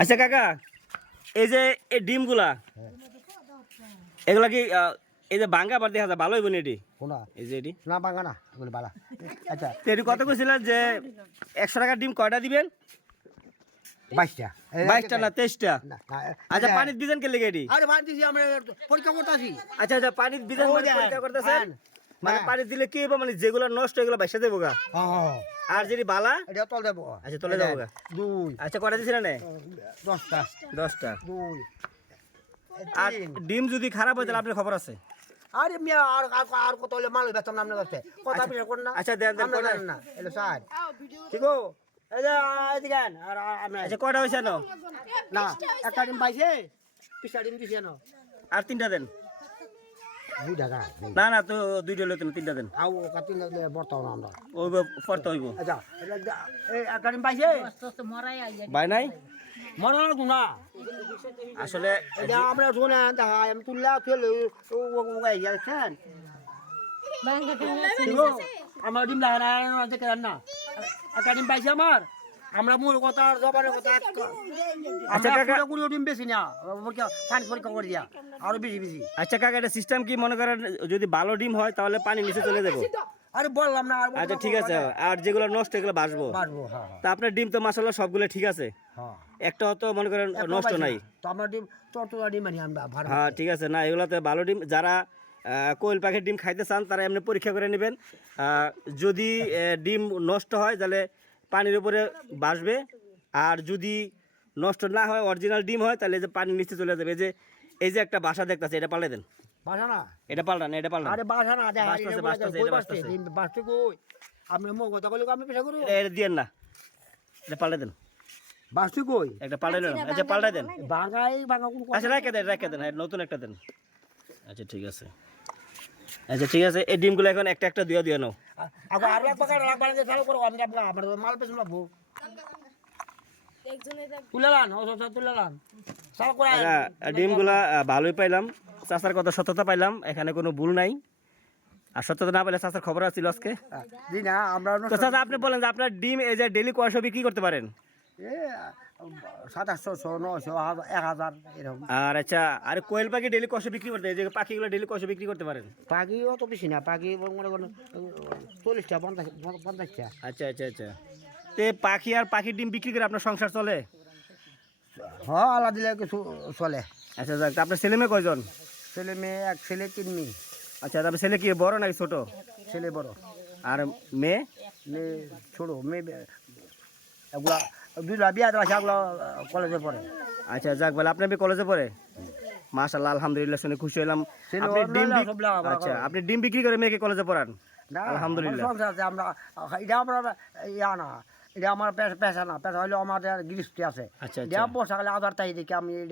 আচ্ছা কাকা এই যে এই ডিমগুলা এগুলা কি এই যে বাঙ্গা বার দেখা যায় ভালো হইব না এটি? এই যে এটি। না বাঙ্গা না এগুলো বালা। আচ্ছা। এটি কত কইছিলেন যে একশো টাকার ডিম কয়টা দিবেন? বাইশটা। বাইশটা না তেইশটা? আচ্ছা পানির বিজান কে লেগে এটি? আরে ভাই দিছি আমরা পরীক্ষা করতেছি। আচ্ছা আচ্ছা পানির বিজান মানে পরীক্ষা করতেছেন। মানে হ্যাঁ। পানি দিলে কি হইব? মানে যেগুলো নষ্ট এগুলো বাইসা দেবো গা। হ্যাঁ আর যদি বালা? এটা তল দেবো। আচ্ছা, তলে দেবো গা। দুই। আচ্ছা কটা দিছিলেন না? দশটা। দশটা। দুই। আর ডিম যদি খারাপ হয় তাহলে আপনার খবর আছে? আরে মিয়া আর আর- আর কত হলে মাল বেতন নাম কাছে কথা পিছা কর না। আচ্ছা, দেন, দেন, আমরা কটা? জানেন না। এলো স্যার ঠিক ও এই যে এদিকে আর আর- আচ্ছা কয়টা হয়েছে না না একটা ডিম পাইছে পিসা ডিম দিছে না আর তিনটা দেন। দুই টাকা না না তো দুইটা লইতেন তিনটা দেন আও কাটি না বর্তাও না আমরা ওই পড়তে হইব আচ্ছা এটা এই একটা ডিম পাইছে বাই নাই মনে লাগু না আসলে আমরা শুনে আনতে হয় আমি তুললা তুলে ও ও ও গাই গেছেন আমার ডিম লাগে না পাইছে আমার আমরা মূল কথা আর জবানের কথা এক আচ্ছা, কাকা। কুড়ি কুড়ি ডিম বেশি না পানি পরীক্ষা করে দিয়া আরও বেশি বেশি। আচ্ছা কাকা এটা সিস্টেম কি মনে করেন যদি ভালো ডিম হয় তাহলে পানি নিচে চলে যাব? আরে বললাম না আর আচ্ছা ঠিক আছে আর যেগুলো নষ্ট এগুলো বাসবো পারব হ্যাঁ হ্যাঁ, তা আপনার ডিম তো মাসাল্লাহ সবগুলো ঠিক আছে? হ্যাঁ। একটা তো মনে করেন নষ্ট নাই। তো আমরা ডিম চটচড়া ডিম আনি আমরা ভাড়া হ্যাঁ ঠিক আছে না এগুলোতে ভালো ডিম যারা কোয়েল পাখির ডিম খাইতে চান তারা এমনি পরীক্ষা করে নেবেন। আহ, যদি আহ, ডিম নষ্ট হয় তাহলে পানির উপরে বাসবে আর যদি নষ্ট না হয় অরিজিনাল ডিম হয় তাহলে যে পানির নিচে চলে যাবে। এই যে এই যে একটা বাসা দেখতেছে এটা পাল্টে দেন। বাসা না? এটা পাল্টান এটা পাল্টান আরে বাসা না দেখা বাসতাছে, বাসতাছে, এটা বাসতাছে। ডিম বাসতে কই? আপনি মো কথা আমি পেশা করব। এটা না। এটা পাল্টে দেন। বাসতে কই? একটা পাল্টে দেন আচ্ছা পাল্টে দেন। কোন আচ্ছা রেখে দেন রেখে দেন হ্যাঁ, নতুন একটা দেন। আচ্ছা ঠিক আছে। আচ্ছা ঠিক আছে এই ডিমগুলো এখন একটা একটা দিয়ে দিয়ে নাও। তুলে লান ও সব তুলে লান। ডিমগুলা ভালোই পাইলাম। চাচার কথা সত্যতা পাইলাম এখানে কোনো ভুল নাই। আর সত্যতা না পেলে চাচার খবর আসছিল আজকে। জি না আমরা চাচা আপনি বলেন যে আপনার ডিম এই যে ডেলি কয়শো কি করতে পারেন? এ সাত আটশো নশো এক হাজার এরকম। আর আচ্ছা আর কোয়েল পাখি ডেলি কয়শো বিক্রি করতে যে পাখিগুলো ডেলি কয়শো বিক্রি করতে পারেন? পাখি অত বেশি না পাখি মনে করেন চল্লিশটা পঞ্চাশ পঞ্চাশটা। আচ্ছা আচ্ছা আচ্ছা। তে পাখি আর পাখির ডিম বিক্রি করে আপনার সংসার চলে? হ্যাঁ আলাদা দিলে কিছু চলে। আচ্ছা যাক আপনার ছেলে মেয়ে কয়জন? ছেলে মেয়ে এক ছেলে তিন মেয়ে। আচ্ছা তারপর ছেলে কি বড় নাকি ছোট? ছেলে বড়। আর মেয়ে? মেয়ে ছোটো মেয়ে এগুলা দুইটা বিয়া দেওয়া আছে কলেজে পড়ে। আচ্ছা যাক বলে আপনি কলেজে পড়ে? মাশাল্লাহ আলহামদুলিল্লাহ শুনে খুশি হলাম আপনি ডিম আচ্ছা আপনি ডিম বিক্রি করে মেয়েকে কলেজে পড়ান? আলহামদুলিল্লাহ। আমার এটা আমরা ইয়া না এটা আমার পেশা না। পেশা হলে আমাদের গৃষ্টি আছে। আচ্ছা, আচ্ছা। বর্ষাকালে আধার তাই দেখি আমি